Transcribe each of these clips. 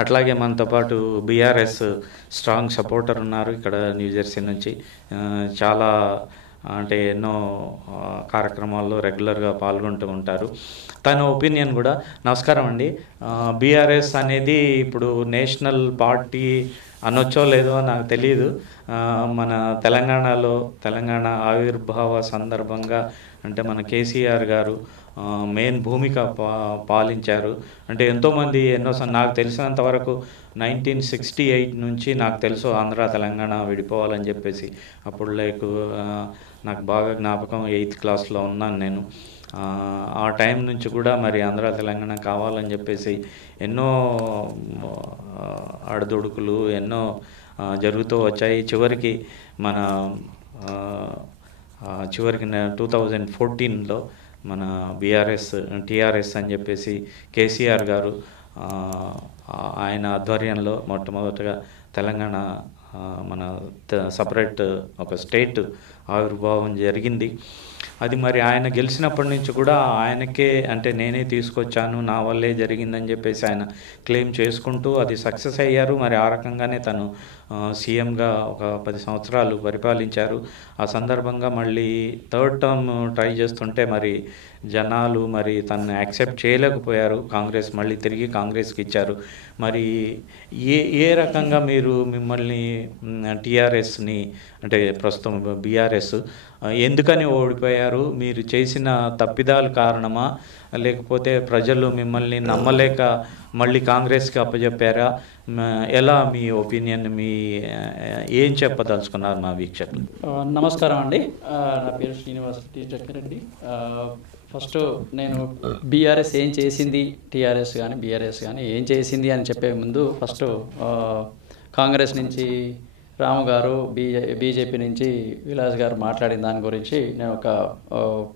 అట్లాగే మనతో పాటు బీఆర్ఎస్ స్ట్రాంగ్ సపోర్టర్ ఉన్నారు ఇక్కడ న్యూజెర్సీ నుంచి. చాలా అంటే ఎన్నో కార్యక్రమాల్లో రెగ్యులర్గా పాల్గొంటూ ఉంటారు. తన ఒపీనియన్ కూడా. నమస్కారం అండి. బీఆర్ఎస్ అనేది ఇప్పుడు నేషనల్ పార్టీ అనొచ్చో లేదో నాకు తెలియదు. మన తెలంగాణలో తెలంగాణ ఆవిర్భావ సందర్భంగా అంటే మన కేసీఆర్ గారు మెయిన్ భూమిక పాలించారు. అంటే ఎంతోమంది నాకు తెలిసినంత వరకు 1968 నుంచి నాకు తెలుసు ఆంధ్ర తెలంగాణ విడిపోవాలని చెప్పేసి. అప్పుడు నాకు బాగా జ్ఞాపకం, 8th క్లాస్లో ఉన్నాను నేను. ఆ టైం నుంచి కూడా మరి ఆంధ్ర తెలంగాణ కావాలని చెప్పేసి ఎన్నో అడదుడుకులు ఎన్నో జరుగుతూ వచ్చాయి. చివరికి 2014లో మన టీఆర్ఎస్ అని చెప్పేసి కేసీఆర్ గారు ఆయన ఆధ్వర్యంలో మొట్టమొదటిగా తెలంగాణ మన సపరేట్ ఒక స్టేట్ ఆవిర్భావం జరిగింది. అది మరి ఆయన గెలిచినప్పటి నుంచి కూడా ఆయనకే అంటే నేనే తీసుకొచ్చాను, నా వల్లే జరిగిందని చెప్పేసి ఆయన క్లెయిమ్ చేసుకుంటూ అది సక్సెస్ అయ్యారు. మరి ఆ రకంగానే తను సీఎంగా ఒక 10 సంవత్సరాలు పరిపాలించారు. ఆ సందర్భంగా మళ్ళీ 3rd టర్మ్ ట్రై చేస్తుంటే మరి జనాలు మరి తనని యాక్సెప్ట్ చేయలేకపోయారు. కాంగ్రెస్ మళ్ళీ తిరిగి కాంగ్రెస్కి ఇచ్చారు. మరి ఏ రకంగా మిమ్మల్ని టీఆర్ఎస్ని అంటే ప్రస్తుతం బీఆర్ఎస్ ఎందుకని ఓడిపోయారు? మీరు చేసిన తప్పిదాలు కారణమా, లేకపోతే ప్రజలు మిమ్మల్ని నమ్మలేక మళ్ళీ కాంగ్రెస్కి అప్పచెప్పారా? ఎలా మీ ఒపీనియన్ ఏం చెప్పదలుచుకున్నారు మా వీక్షకులు? నమస్కారం అండి. నా పేరు శ్రీనివాస్ రెడ్డి. ఫస్ట్ నేను బీఆర్ఎస్ ఏం చేసింది, టీఆర్ఎస్ కానీ బీఆర్ఎస్ కానీ ఏం చేసింది అని చెప్పే ముందు ఫస్ట్ కాంగ్రెస్ నుంచి రాము గారు, బీజేపీ నుంచి విలాస్ గారు మాట్లాడిన దాని గురించి నేను ఒక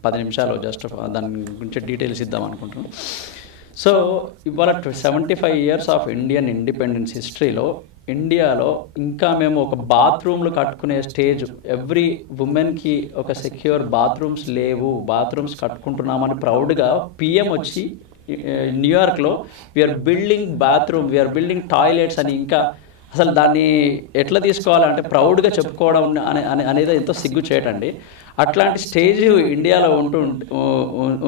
10 నిమిషాలు జస్ట్ దాని గురించి డీటెయిల్స్ ఇద్దాం అనుకుంటున్నాను. సో ఇవాళ 75 years ఆఫ్ ఇండియన్ ఇండిపెండెన్స్ హిస్టరీలో ఇండియాలో ఇంకా మేము ఒక బాత్రూమ్లు కట్టుకునే స్టేజ్, ఎవ్రీ ఉమెన్కి ఒక సెక్యూర్ బాత్రూమ్స్ లేవు, బాత్రూమ్స్ కట్టుకుంటున్నామని ప్రౌడ్గా పిఎం వచ్చి న్యూయార్క్లో we're building bathroom, we're building toilets అని, ఇంకా అసలు దాన్ని ఎట్లా తీసుకోవాలంటే ప్రౌడ్గా చెప్పుకోవడం అనేది ఎంతో సిగ్గు చేయటండి. అట్లాంటి స్టేజ్ ఇండియాలో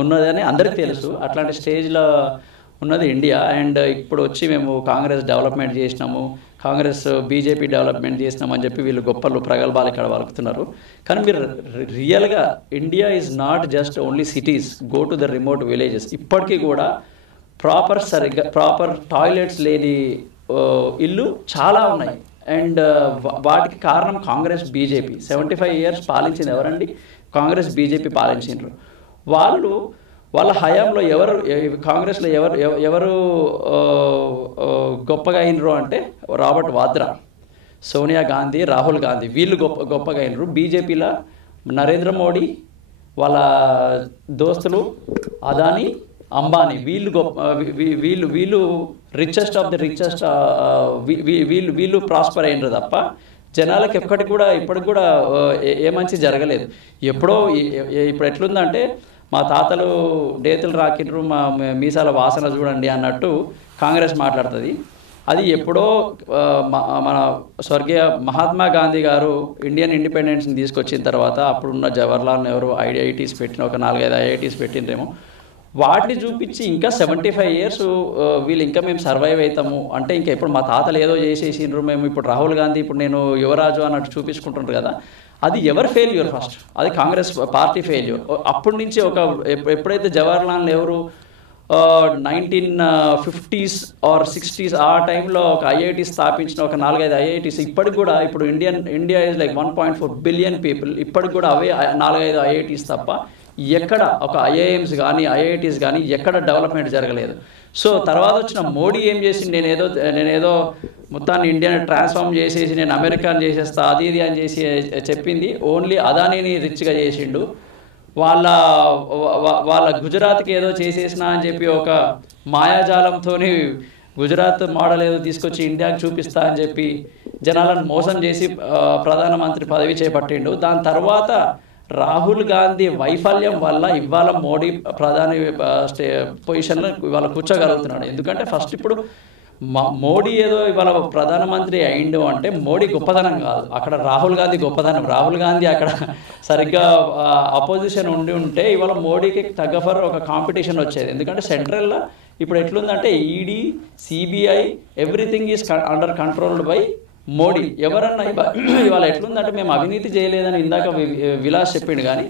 ఉన్నదని అందరికీ తెలుసు. అట్లాంటి స్టేజ్లో ఉన్నది ఇండియా. అండ్ ఇప్పుడు వచ్చి మేము కాంగ్రెస్ డెవలప్మెంట్ చేసినాము, కాంగ్రెస్ బీజేపీ డెవలప్మెంట్ చేసినాము అని చెప్పి వీళ్ళు గొప్పలు ప్రగల్భాలు ఇక్కడ వలుకుతున్నారు. కానీ మీరు రియల్గా India is not just only cities, go to the remote villages. ఇప్పటికీ కూడా ప్రాపర్ టాయిలెట్స్ లేని ఇల్లు చాలా ఉన్నాయి. అండ్ వాటికి కారణం కాంగ్రెస్ బీజేపీ. 75 years పాలించింది ఎవరండి? కాంగ్రెస్ బీజేపీ పాలించారు. వాళ్ళ హయాంలో కాంగ్రెస్లో ఎవరు గొప్పగా అయినరు అంటే రాబర్ట్ వాద్రా, సోనియా గాంధీ, రాహుల్ గాంధీ, వీళ్ళు గొప్పగా అయినరు. బీజేపీలో నరేంద్ర మోడీ, వాళ్ళ దోస్తులు అదానీ, అంబానీ, వీళ్ళు రిచెస్ట్ ఆఫ్ ది రిచెస్ట్, వీళ్ళు ప్రాస్పర్ అయినరు తప్ప జనాలకు ఇప్పటికి కూడా ఏ మంచి జరగలేదు. ఇప్పుడు ఎట్లుందంటే మా తాతలు డేతులు రాకిండ్రు, మా మీసాల వాసన చూడండి అన్నట్టు కాంగ్రెస్ మాట్లాడుతుంది. అది ఎప్పుడో మన స్వర్గీయ మహాత్మా గాంధీ గారు ఇండియన్ ఇండిపెండెన్స్ని తీసుకొచ్చిన తర్వాత అప్పుడున్న జవహర్లాల్ నెహ్రూ ఐఐటీస్ పెట్టిన ఒక 4-5 ఐఐటీస్ పెట్టిండ్రేమో, వాటిని చూపించి ఇంకా 75 years వీళ్ళు ఇంకా మేము సర్వైవ్ అవుతాము అంటే, ఇంకా ఇప్పుడు మా తాతలు ఏదో చేసేసిండ్రు, మేము ఇప్పుడు రాహుల్ గాంధీ ఇప్పుడు నేను యువరాజు అన్నట్టు చూపించుకుంటుండ్రు కదా. అది ఎవరి ఫెయిల్యూర్? ఫస్ట్ అది కాంగ్రెస్ పార్టీ ఫెయిల్యూర్. అప్పటి నుంచి ఎప్పుడైతే Jawaharlal Nehru 1950s or 60s ఆ టైంలో ఒక ఐఐటి స్థాపించిన ఒక 4-5 ఐఐటీస్ ఇప్పటికి కూడా, ఇప్పుడు India is like 1.4 billion people, ఇప్పటికి కూడా అవే 4-5 ఐఐటీస్ తప్ప ఎక్కడ ఒక ఐఐఎమ్స్ కానీ ఐఐటీస్ కానీ ఎక్కడ డెవలప్మెంట్ జరగలేదు. సో తర్వాత వచ్చిన మోడీ ఏం చేసి నేనేదో మొత్తాన్ని ఇండియాని ట్రాన్స్ఫార్మ్ చేసేసి నేను అమెరికాని చేసేస్తా అది ఇది అని చేసి చెప్పింది ఓన్లీ అదానీని రిచ్గా చేసిండు. వాళ్ళ గుజరాత్కి ఏదో చేసేసినా అని చెప్పి ఒక మాయాజాలంతో గుజరాత్ మోడల్ ఏదో తీసుకొచ్చి ఇండియాకి చూపిస్తా అని చెప్పి జనాలను మోసం చేసి ప్రధానమంత్రి పదవి చేపట్టిండు. దాని తర్వాత రాహుల్ గాంధీ వైఫల్యం వల్ల ఇవాళ మోడీ ప్రధాని పొజిషన్లో ఇవాళ కూర్చోగలుగుతున్నాడు. ఎందుకంటే ఫస్ట్ ఇప్పుడు మోడీ ఏదో ఇవాళ ప్రధానమంత్రి అయిండు అంటే మోడీ గొప్పతనం కాదు, అక్కడ రాహుల్ గాంధీ గొప్పతనం. రాహుల్ గాంధీ అక్కడ సరిగ్గా అపోజిషన్ ఉంటే ఇవాళ మోడీకి తగ్గఫర్ ఒక కాంపిటీషన్ వచ్చేది. ఎందుకంటే సెంట్రల్లో ఇప్పుడు ఎట్లుందంటే ED, CBI, everything is under controlled by mod a. ఎవరన్నా ఇవాళ ఎట్లుందంటే మేము అవినీతి చేయలేదని ఇందాక విలాస్ చెప్పిండు, కానీ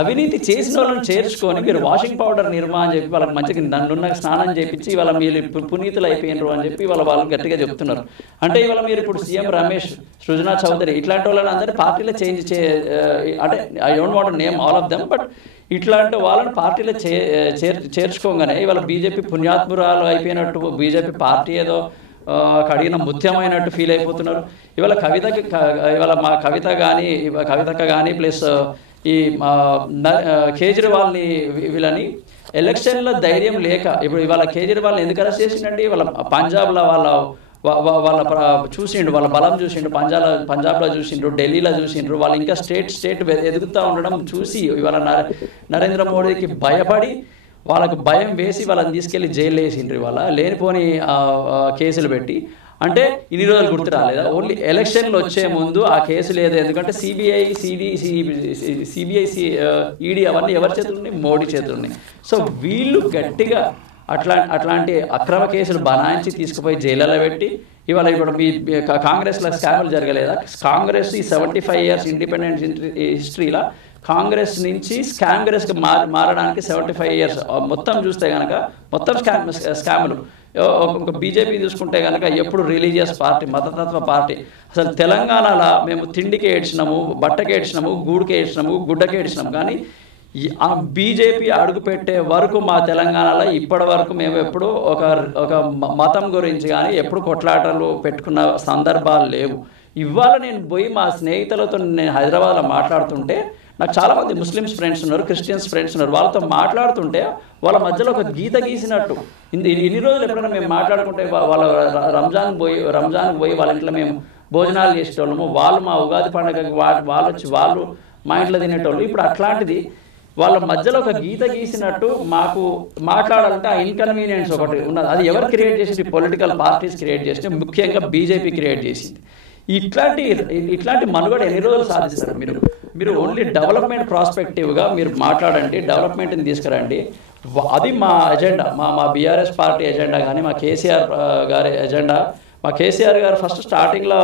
అవినీతి చేసిన వాళ్ళని చేర్చుకొని మీరు వాషింగ్ పౌడర్ నిర్మా అని చెప్పి వాళ్ళకి మంచిగా నన్నున్న స్నానం చేపించి ఇవాళ మీరు పునీతులు అయిపోయినారు అని చెప్పి వాళ్ళు గట్టిగా చెప్తున్నారు. అంటే ఇవాళ మీరు ఇప్పుడు సీఎం రమేష్, సృజనా చౌదరి ఇట్లాంటి వాళ్ళని అందరినీ పార్టీలో చేంజ్ అంటే I don't want name all of them, but ఇట్లాంటి వాళ్ళని పార్టీలో చేర్చుకోగానే ఇవాళ బీజేపీ పుణ్యాత్మురాలు అయిపోయినట్టు, బీజేపీ పార్టీ ఏదో కడిగిన ముత్యమైనట్టు ఫీల్ అయిపోతున్నారు. ఇవాళ ఇవాళ మా కవితక్క కానీ ప్లస్ ఈ కేజ్రీవాల్ని వీళ్ళని ఎలక్షన్లో ధైర్యం లేక ఇప్పుడు ఇవాళ కేజ్రీవాల్ని ఎందుకు అరెస్ట్ చేసిండండి? వాళ్ళ పంజాబ్లో వాళ్ళ చూసిండు, వాళ్ళ బలం చూసిండు, పంజాబ్లో చూసిండ్రు, ఢిల్లీలో చూసిండ్రు. వాళ్ళు ఇంకా స్టేట్ ఎదుగుతూ ఉండడం చూసి ఇవాళ నరేంద్ర మోడీకి భయపడి వాళ్ళకు భయం వేసి వాళ్ళని తీసుకెళ్లి జైలు వేసిండ్రు. ఇవాళ లేనిపోని కేసులు పెట్టి. అంటే ఇన్ని రోజులు గుర్తు రాలేదా? ఓన్లీ ఎలక్షన్లు వచ్చే ముందు ఆ కేసు లేదు. ఎందుకంటే సిబిఐ, ఈడీ అవన్నీ ఎవరి చేతులు ఉన్నాయి? మోడీ చేతులు ఉన్నాయి. సో వీళ్ళు గట్టిగా అట్లాంటి అక్రమ కేసులు బనాయించి తీసుకుపోయి జైల్లో పెట్టి ఇవాళ ఇప్పుడు మీ కాంగ్రెస్లో స్కాములు జరగలేదా? కాంగ్రెస్ ఈ 75 years ఇండిపెండెన్స్ హిస్టరీలో కాంగ్రెస్ నుంచి స్కాంగ్రెస్కి మారడానికి 75 years మొత్తం చూస్తే కనుక మొత్తం స్కాములు. ఒక బీజేపీ చూసుకుంటే కనుక ఎప్పుడు రిలీజియస్ పార్టీ, మతతత్వ పార్టీ. అసలు తెలంగాణలో మేము తిండికి ఏడ్చినాము, బట్టకి ఏడ్చినాము, గూడుకి ఏడ్చినాము, గుడ్డకి ఏడ్చినాము. కానీ ఆ బీజేపీ అడుగుపెట్టే వరకు మా తెలంగాణలో ఇప్పటి వరకు మేము ఎప్పుడు ఒక మతం గురించి కానీ ఎప్పుడు కొట్లాటలు పెట్టుకున్న సందర్భాలు లేవు. ఇవాళ నేను పోయి మా స్నేహితులతో నేను హైదరాబాద్లో మాట్లాడుతుంటే నాకు చాలామంది ముస్లిమ్స్ ఫ్రెండ్స్ ఉన్నారు, క్రిస్టియన్స్ ఫ్రెండ్స్ ఉన్నారు. వాళ్ళతో మాట్లాడుతుంటే వాళ్ళ మధ్యలో ఒక గీత గీసినట్టు ఇన్ని రోజులు ఎప్పుడైనా మేము మాట్లాడుకుంటే వాళ్ళ రంజాన్కి పోయి వాళ్ళ ఇంట్లో మేము భోజనాలు చేసేటోళ్ళము, వాళ్ళు మా ఉగాది పండుగకి వాళ్ళు మా ఇంట్లో తినేటోళ్ళు. ఇప్పుడు అట్లాంటిది వాళ్ళ మధ్యలో ఒక గీత గీసినట్టు మాకు మాట్లాడాలంటే ఆ ఇన్కన్వీనియన్స్ ఒకటి ఉన్నది. అది ఎవరు క్రియేట్ చేసింది? పొలిటికల్ పార్టీస్ క్రియేట్ చేసింది, ముఖ్యంగా బీజేపీ క్రియేట్ చేసింది. ఇట్లాంటి మనుగడ ఎన్ని రోజులు సాధిస్తారు? మీరు ఓన్లీ డెవలప్మెంట్ ప్రాస్పెక్టివ్గా మీరు మాట్లాడండి, డెవలప్మెంట్ని తీసుకురండి. అది మా ఎజెండా, మా బీఆర్ఎస్ పార్టీ ఎజెండా. కానీ మా కేసీఆర్ గారి ఎజెండా. మా కేసీఆర్ గారు ఫస్ట్ స్టార్టింగ్లో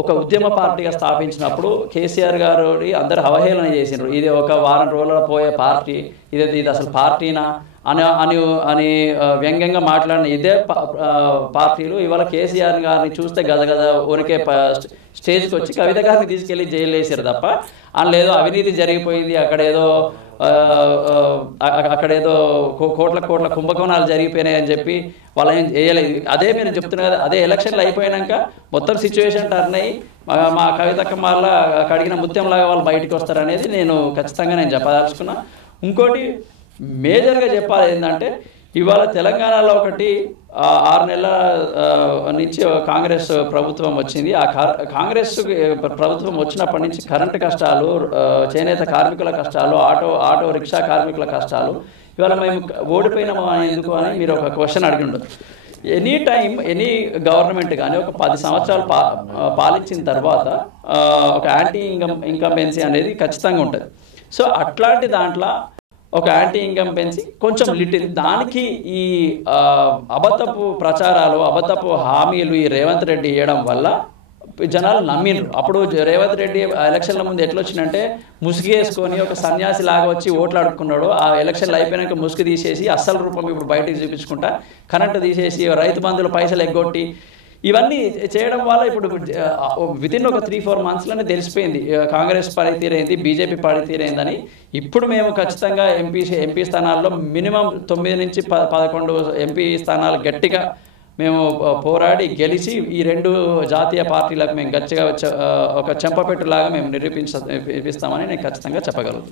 ఒక ఉద్యమ పార్టీగా స్థాపించినప్పుడు కేసీఆర్ గారు అందరు అవహేళన చేసినారు. ఇది ఒక వారం రోజుల్లో పోయే పార్టీ, ఇది అసలు పార్టీనా అని వ్యంగ్యంగా మాట్లాడిన ఇదే పార్టీలు ఇవాళ కేసీఆర్ గారిని చూస్తే గదగద వణికే స్టేజ్కి వచ్చి కవిత గారిని తీసుకెళ్లి జైలు వేసారు తప్ప అందులో అవినీతి జరిగిపోయింది, అక్కడేదో కోట్ల కుంభకోణాలు జరిగిపోయినాయని చెప్పి వాళ్ళు ఏం చేయలేదు. అదే మీరు చెప్తున్నా కదా, అదే ఎలక్షన్లు అయిపోయాక మొత్తం సిచ్యువేషన్ టర్న్ అయ్యి మా కవితక్క మళ్ళ కడిగిన ముత్యంలాగా వాళ్ళు బయటకు వస్తారనేది నేను ఖచ్చితంగా చెప్పదలుచుకున్నా. ఇంకోటి మేజర్గా చెప్పాలి ఏంటంటే ఇవాళ తెలంగాణలో ఒకటి 6 నెలల నుంచి కాంగ్రెస్ ప్రభుత్వం వచ్చింది. ఆ కాంగ్రెస్ ప్రభుత్వం వచ్చినప్పటి నుంచి కరెంటు కష్టాలు, చేనేత కార్మికుల కష్టాలు, ఆటో రిక్షా కార్మికుల కష్టాలు. ఇవాళ మేము ఓడిపోయినామా ఎందుకు అని మీరు ఒక క్వశ్చన్ అడిగి ఉండదు. ఎనీ టైం ఎనీ గవర్నమెంట్ కానీ ఒక 10 సంవత్సరాలు పాలించిన తర్వాత ఒక యాంటీ ఇన్కంబెన్సీ అనేది ఖచ్చితంగా ఉంటుంది. సో అట్లాంటి దాంట్లో ఒక యాంటీ ఇన్కంబెన్సీ కొంచెం లిటిల్ దానికి ఈ అబద్ధపు ప్రచారాలు, అబద్ధపు హామీలు ఈ రేవంత్ రెడ్డి ఇవ్వడం వల్ల జనాలు నమ్మిండ్రు. అప్పుడు రేవంత్ రెడ్డి ఎలక్షన్ల ముందు ఎట్లా వచ్చిందంటే ముసుగు వేసుకొని ఒక సన్యాసి లాగా వచ్చి ఓట్లు అడుక్కున్నాడు. ఆ ఎలక్షన్లు అయిపోయినాక ముసుగు తీసేసి అస్సలు రూపం ఇప్పుడు బయటకు చూపించుకుంటా కరెంటు తీసేసి రైతు బంధువుల పైసలు ఎగ్గొట్టి ఇవన్నీ చేయడం వల్ల ఇప్పుడు వితిన్ ఒక 3-4 monthsలోనే తెలిసిపోయింది కాంగ్రెస్ పనితీరైంది, బీజేపీ పనితీరైందని. ఇప్పుడు మేము ఖచ్చితంగా ఎంపీ స్థానాల్లో మినిమం 9 నుంచి 11 ఎంపీ స్థానాలు గట్టిగా మేము పోరాడి గెలిచి ఈ 2 జాతీయ పార్టీలకు మేము గట్టిగా ఒక చెంపపెట్టులాగా మేము నిరూపిస్తామని నేను ఖచ్చితంగా చెప్పగలుగుతాను.